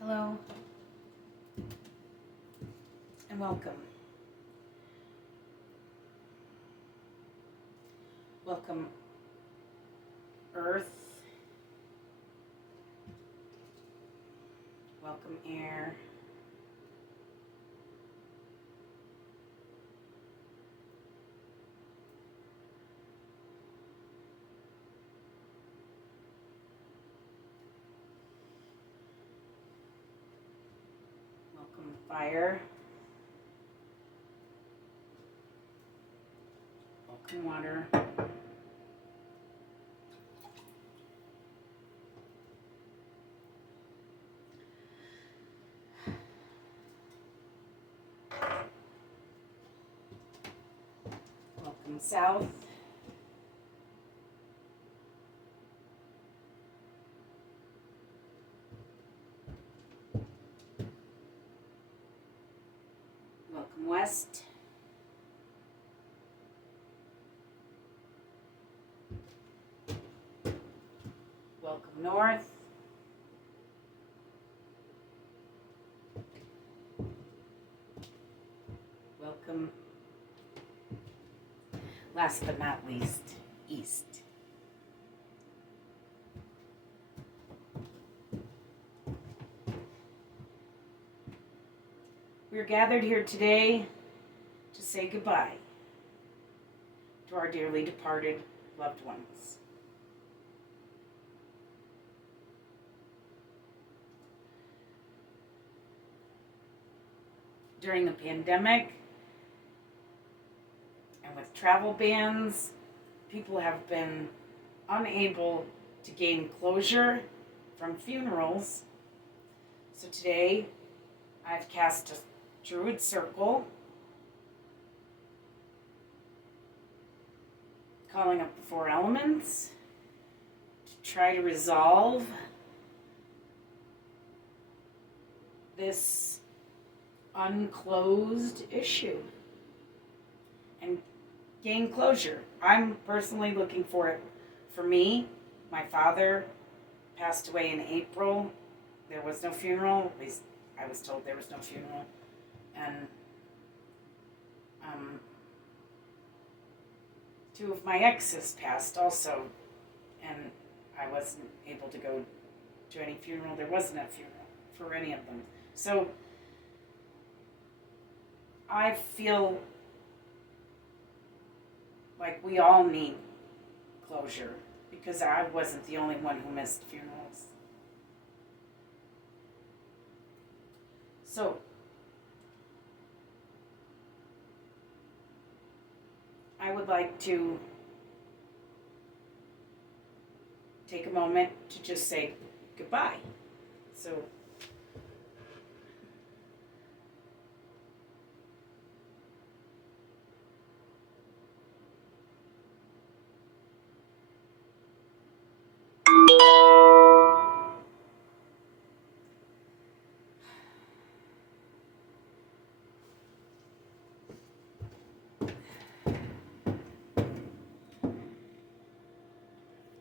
Hello and welcome. Welcome, Earth. Welcome, air. Welcome, fire. Welcome, water. Welcome, south. Welcome, west. Welcome, north. Welcome, last but not least, east. We're gathered here today to say goodbye to our dearly departed loved ones. During the pandemic and with travel bans, people have been unable to gain closure from funerals. So today, I've cast a Druid circle, calling up the four elements to try to resolve this unclosed issue and gain closure. I'm personally looking for it. For me, my father passed away in April. There was no funeral, at least I was told there was no funeral. And two of my exes passed also, and I wasn't able to go to any funeral. There wasn't a funeral for any of them. So I feel like we all need closure because I wasn't the only one who missed funerals. So I would like to take a moment to just say goodbye. So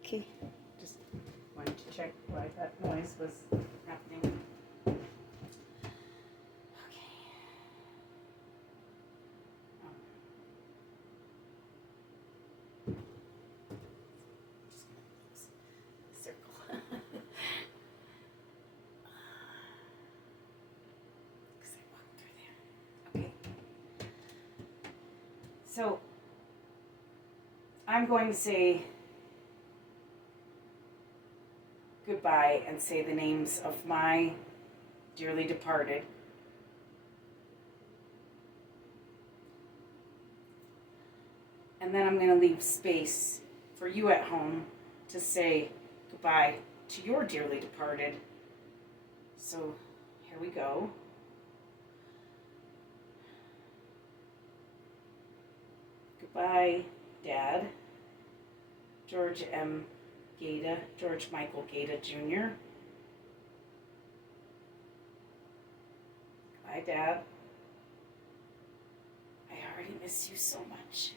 okay, just wanted to check why that noise was happening. Okay. Circle. Because I walked through there. Okay. So I'm going to say goodbye and say the names of my dearly departed. And then I'm going to leave space for you at home to say goodbye to your dearly departed. So here we go. Goodbye, Dad. George M. Gata, George Michael Gata Jr. Goodbye, Dad. I already I miss you so much.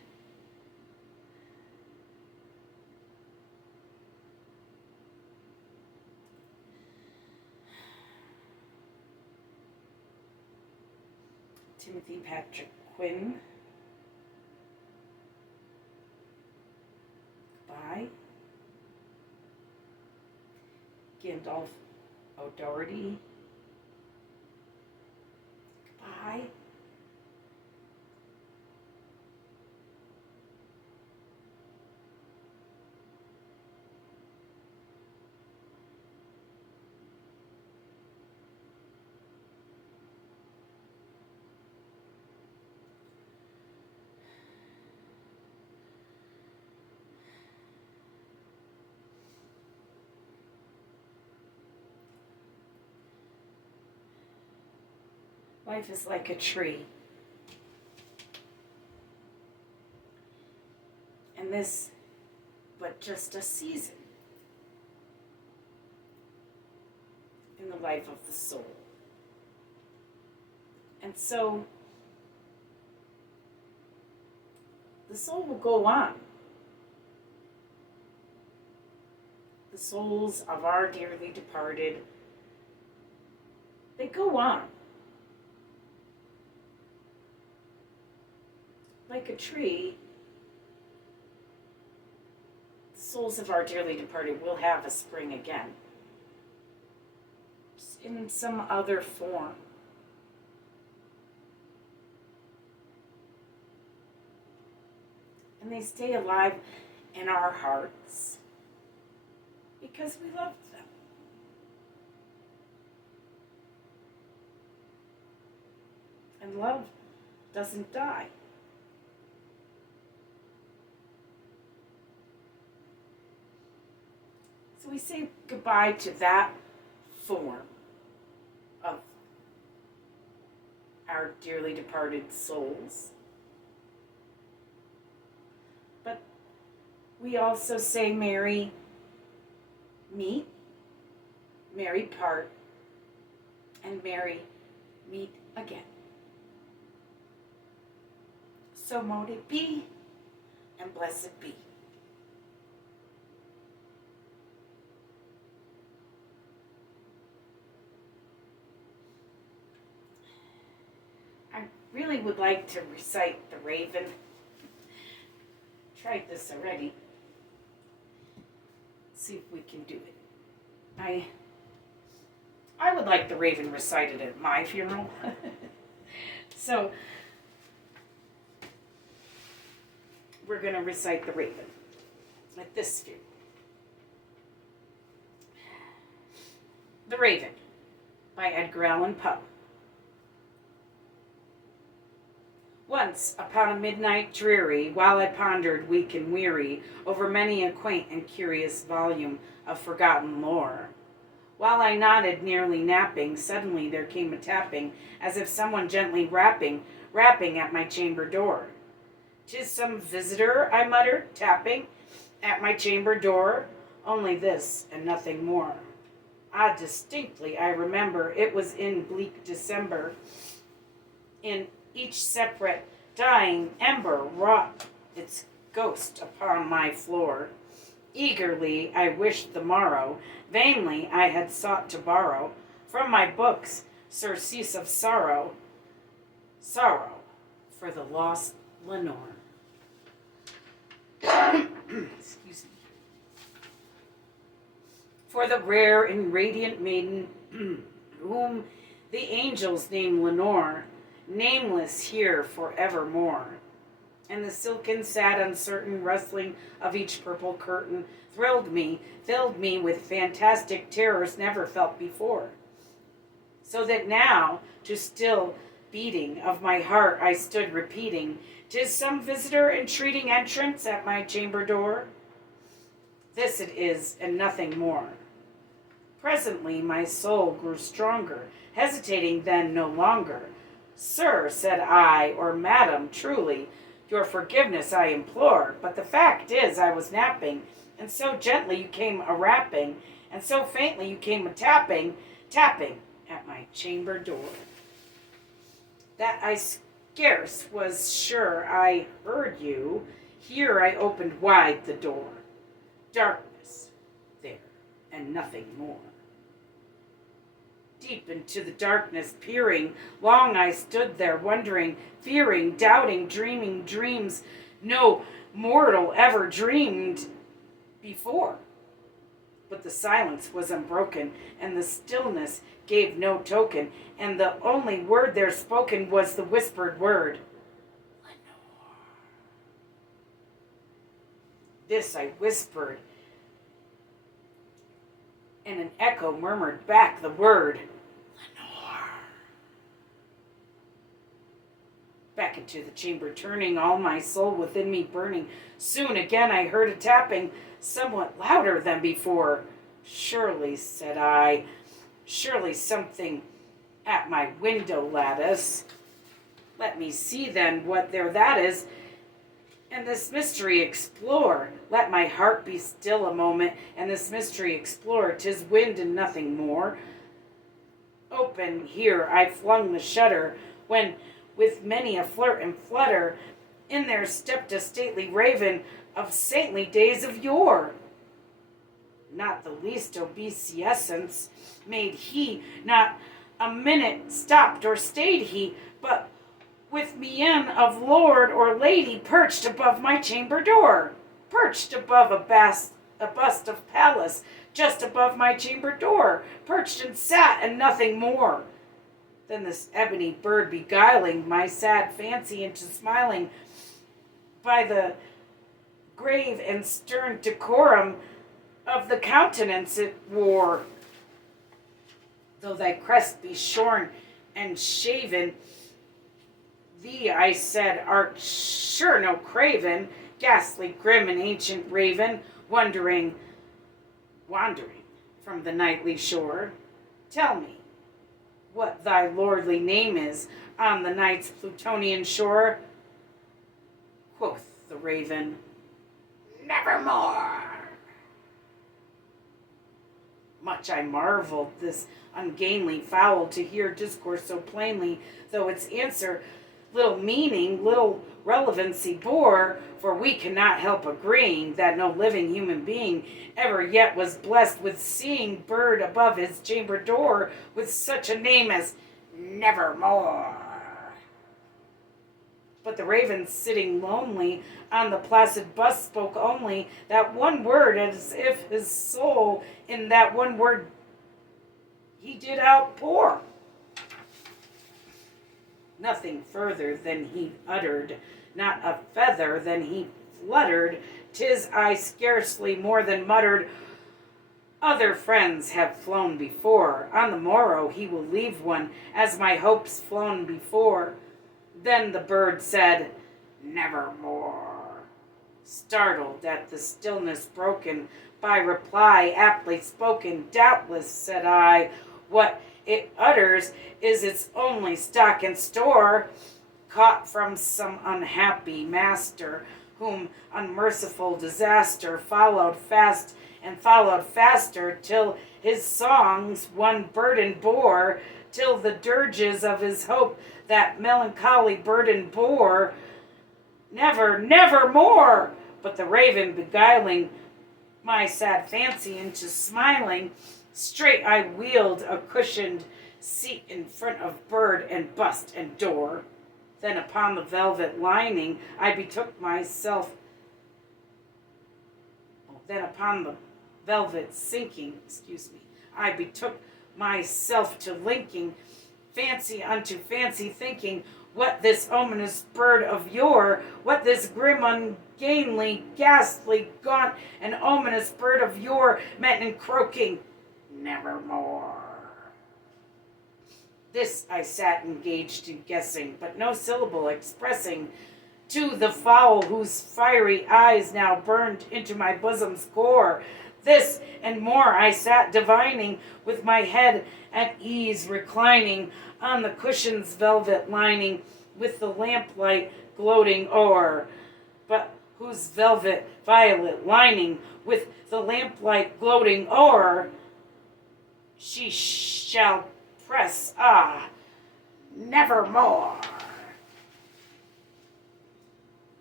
Timothy Patrick Quinn. Goodbye. Gandalf O'Doherty. Goodbye. Life is like a tree. And this, but just a season in the life of the soul. And so, the soul will go on. The souls of our dearly departed, they go on. Like a tree, the souls of our dearly departed will have a spring again, just in some other form. And they stay alive in our hearts because we love them. And love doesn't die. So we say goodbye to that form of our dearly departed souls. But we also say merry meet, merry part, and merry meet again. So mote it be, and blessed be. I really would like to recite the Raven. Tried this already. See if we can do it. I would like the Raven recited at my funeral. So we're going to recite the Raven at this funeral. The Raven by Edgar Allan Poe. Once, upon a midnight dreary, while I pondered weak and weary over many a quaint and curious volume of forgotten lore, while I nodded, nearly napping, suddenly there came a tapping, as if someone gently rapping at my chamber door. "'Tis some visitor," I muttered, tapping at my chamber door, only this and nothing more. Ah, distinctly I remember, it was in bleak December. In each separate dying ember wrought its ghost upon my floor. Eagerly I wished the morrow, vainly I had sought to borrow from my books surcease of sorrow, sorrow for the lost Lenore. Excuse me. For the rare and radiant maiden whom the angels name Lenore, nameless here forevermore. And the silken, sad, uncertain rustling of each purple curtain thrilled me, filled me with fantastic terrors never felt before. So that now, to still beating of my heart, I stood repeating, "'Tis some visitor entreating entrance at my chamber door." This it is, and nothing more. Presently my soul grew stronger, hesitating then no longer. "Sir," said I, or "Madam, truly, your forgiveness I implore, but the fact is I was napping, and so gently you came a-rapping, and so faintly you came a-tapping at my chamber door, that I Scarce was sure I heard you. Here I opened wide the door. Darkness there, and nothing more. Deep into the darkness peering, long I stood there wondering, fearing, doubting, dreaming dreams no mortal ever dreamed before. But the silence was unbroken, and the stillness gave no token, and the only word there spoken was the whispered word, Lenore. This I whispered, and an echo murmured back the word, Lenore. Back into the chamber turning, all my soul within me burning. Soon again I heard a tapping, somewhat louder than before. Surely, said I, surely something at my window lattice. Let me see then what there that is, and this mystery explore. Let my heart be still a moment, and this mystery explore. 'Tis wind and nothing more. Open here I flung the shutter, when with many a flirt and flutter, in there stepped a stately raven of saintly days of yore. Not the least obeisance made he, not a minute stopped or stayed he, but with mien of lord or lady perched above my chamber door, perched above a bust of Pallas, just above my chamber door, perched and sat and nothing more. Then this ebony bird beguiling my sad fancy into smiling, by the grave and stern decorum of the countenance it wore. Though thy crest be shorn and shaven, thee, I said, art sure no craven, ghastly, grim, and ancient raven, wandering from the nightly shore. Tell me what thy lordly name is on the night's Plutonian shore. Quoth the raven, Nevermore. Much I marveled this ungainly fowl to hear discourse so plainly, though its answer little meaning, little relevancy bore, for we cannot help agreeing that no living human being ever yet was blessed with seeing bird above his chamber door with such a name as Nevermore. But the raven sitting lonely on the placid bust spoke only that one word, as if his soul in that one word he did outpour. Nothing further than he uttered, not a feather than he fluttered. 'Tis I scarcely more than muttered, Other friends have flown before. On the morrow he will leave one, as my hopes flown before. Then the bird said, Nevermore. Startled at the stillness broken by reply aptly spoken, doubtless, said I, what it utters is its only stock and store, caught from some unhappy master, whom unmerciful disaster followed fast and followed faster, till his songs one burden bore, till the dirges of his hope that melancholy burden bore. Never, never more! But the raven beguiling my sad fancy into smiling, straight I wheeled a cushioned seat in front of bird and bust and door. Then upon the velvet lining I betook myself. Then upon the velvet sinking, I betook myself to linking fancy unto fancy, thinking what this ominous bird of yore, what this grim, ungainly, ghastly, gaunt, and ominous bird of yore meant in croaking, Nevermore. This I sat engaged in guessing, but no syllable expressing to the fowl whose fiery eyes now burned into my bosom's core. This and more I sat divining, with my head at ease reclining on the cushion's velvet lining, with the lamplight gloating o'er, but whose velvet violet lining, with the lamplight gloating o'er, she shall press, nevermore.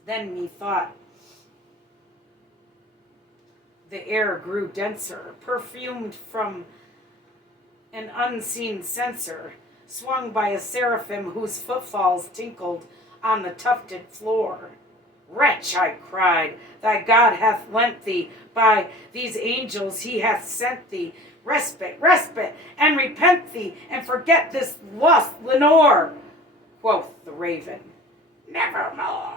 Then methought the air grew denser, perfumed from an unseen censer, swung by a seraphim whose footfalls tinkled on the tufted floor. Wretch, I cried, thy God hath lent thee, by these angels he hath sent thee, respite, respite, and repent thee, and forget this lust, Lenore. Quoth the raven, nevermore.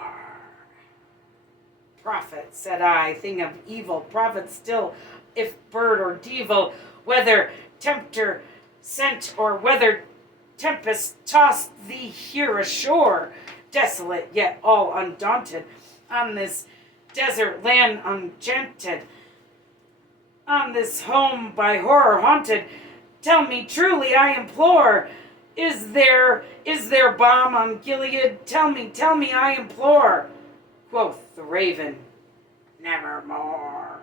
Prophet, said I, thing of evil, prophet still, if bird or devil, whether tempter sent or whether tempest tossed thee here ashore, desolate yet all undaunted, on this desert land enchanted, on this home by horror haunted. Tell me truly, I implore, is there balm on Gilead? Tell me, I implore. Quoth the raven, nevermore.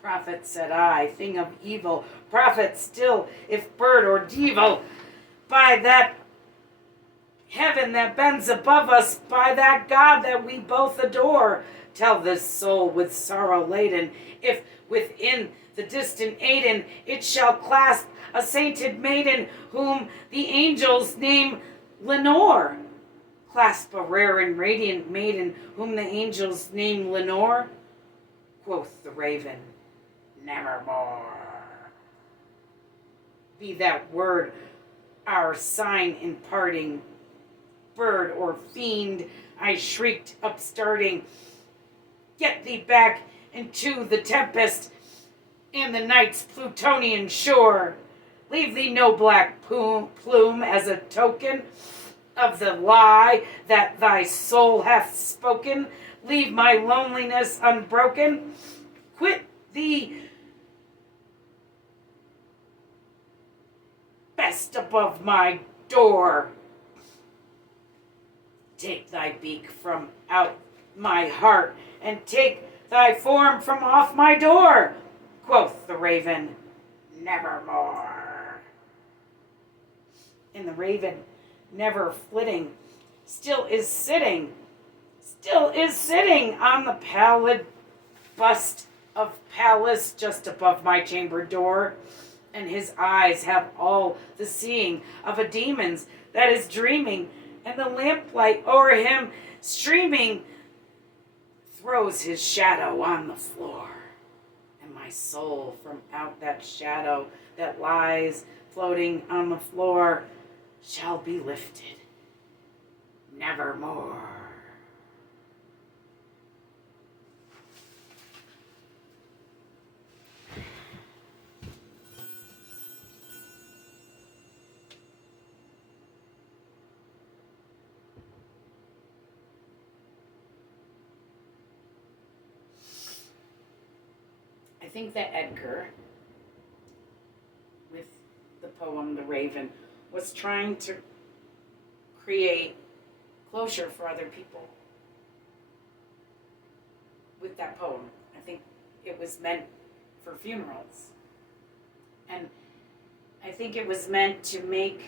Prophet, said I, thing of evil, prophet still, if bird or devil, by that heaven that bends above us, by that God that we both adore, tell this soul with sorrow laden, if within the distant Aden it shall clasp a sainted maiden, whom the angels name Lenore. Clasp a rare and radiant maiden, whom the angels name Lenore? Quoth the raven, nevermore. Be that word our sign in parting, bird or fiend, I shrieked upstarting, get thee back into the tempest and the night's Plutonian shore. Leave thee no black plume as a token of the lie that thy soul hath spoken. Leave my loneliness unbroken. Quit thee best above my door. Take thy beak from out my heart, and take thy form from off my door. Quoth the raven, nevermore. And the raven, never flitting, still is sitting on the pallid bust of Pallas just above my chamber door, and his eyes have all the seeing of a demon's that is dreaming, and the lamplight o'er him streaming throws his shadow on the floor, and my soul from out that shadow that lies floating on the floor shall be lifted nevermore. I think that Edgar, with the poem The Raven, was trying to create closure for other people with that poem. I think it was meant for funerals. And I think it was meant to make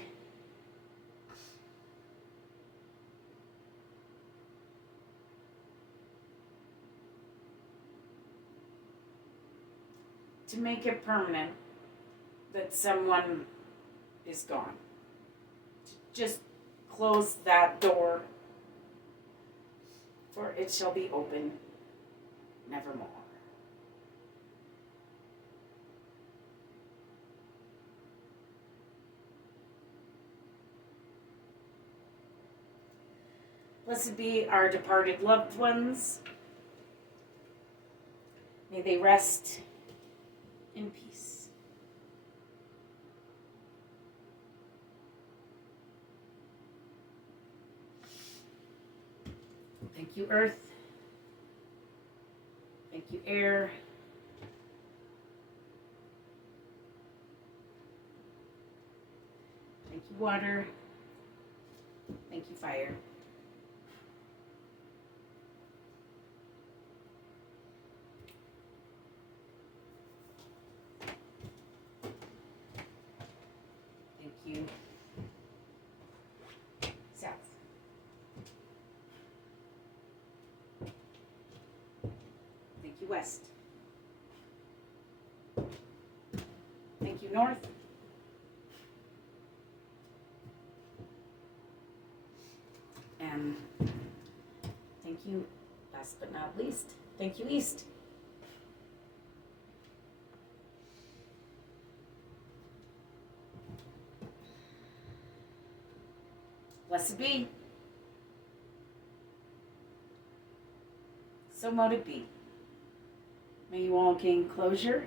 it permanent that someone is gone. Just close that door, for it shall be open nevermore. Blessed be our departed loved ones. May they rest in peace. Thank you, Earth. Thank you, Air. Thank you, Water. Thank you, Fire. Thank you, South. you, west. Thank you, north. And thank you, last but not least, thank you, east. Blessed be. So mote it be. May you all gain closure